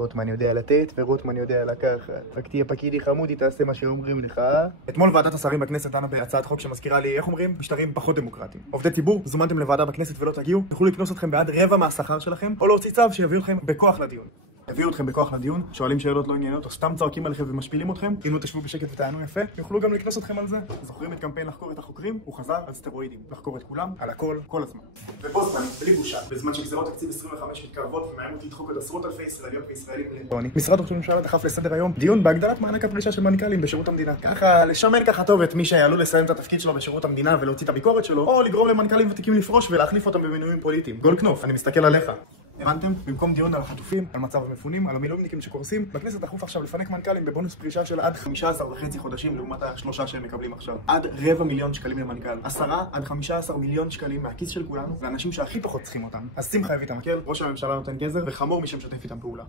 רוטמן יודע לתת ורוטמן יודע לקחת. רק תהיה פקידי חמודי, תעשה מה שאומרים לך. אתמול ועדת השרים בכנסת דנה בהצעת חוק שמזכירה לי, איך אומרים? משטרים פחות דמוקרטיים. עובדי ציבור, זומנתם לוועדה בכנסת ולא תגיעו, תוכלו לקנוס אתכם בעד רבע מהשכר שלכם, או להוציא צו שיביאו אתכם בכוח לדיון. הביאו אתכם בכוח לדיון, שואלים שאלות לא ענייניות או סתם צועקים עליכם ומשפילים אתכם. אם לא תשבו בשקט ותענו יפה, יוכלו גם לקנוס אתכם על זה. זוכרים את קמפיין לחקור את החוקרים? הוא חזר על סטרואידים, לחקור את כולם, על הכל, כל הזמן. ובו זמנית, בלי בושה, בזמן שגזרות תקציב 25 מתקרבות ומאיימות לדחוק עוד עשרות אלפי ישראליות וישראלים לעוני, משרד ראש הממשלה דחף לסדר היום דיון בהגדלת מענק הפרישה של מנכ"לים בשירות המדינה. ככה לשמן ככה טוב את מי שעלול לסיים את התפקיד שלו בשירות המדינה ולהוציא את הביקורת שלו, או לגרום למנכ"לים ותיקים לפרוש ולהחליף אותם במינויים פוליטיים. גולדקנופ, אני מסתכל עליך. הבנתם? במקום דיון על החטופים, על מצב המפונים, על המילואימניקים שקורסים, בכנסת דחוף עכשיו לפנק מנכ"לים בבונוס פרישה של עד 15.5 חודשים לעומת ה3 שהם מקבלים עכשיו. עד 250,000 שקלים למנכ"ל. 10 עד 15 מיליון שקלים מהכיס של כולנו, לאנשים שהכי פחות צריכים אותם. אז שמחה הביא את המקל, ראש הממשלה נותן גזר, וחמור מי שמשתף איתם פעולה.